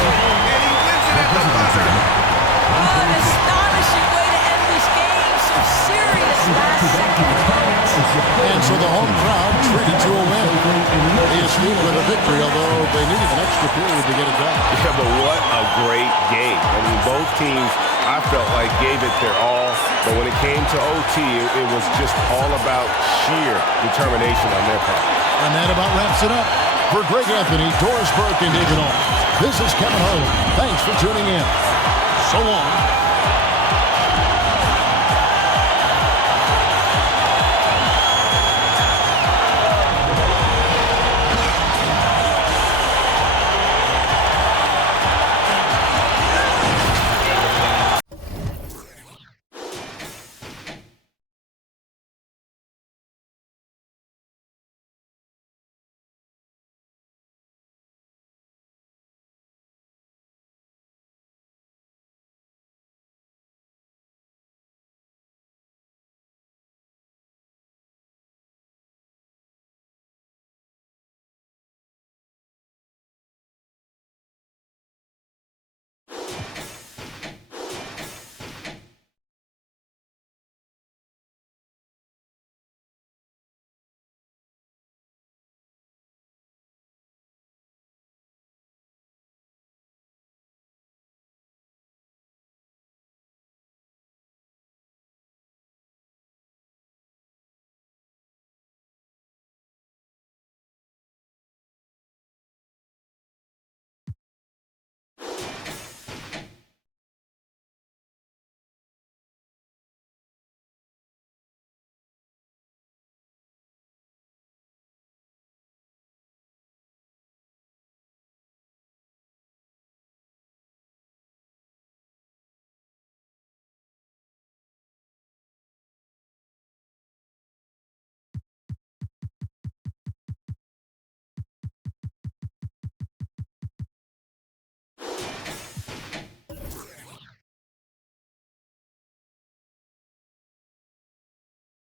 And he wins it at the buzzer. An astonishing way to end this game. Some serious last-second moments. And so the home crowd treated to a win. ASU with a victory, although they needed an extra period to get it done. Yeah, but what a great game. I mean, both teams, I felt like, gave it their all. But when it came to OT, it was just all about sheer determination on their part. And that about wraps it up. For Greg Anthony, Doris Burke, and David All, this is Kevin Harlan. Thanks for tuning in. So long.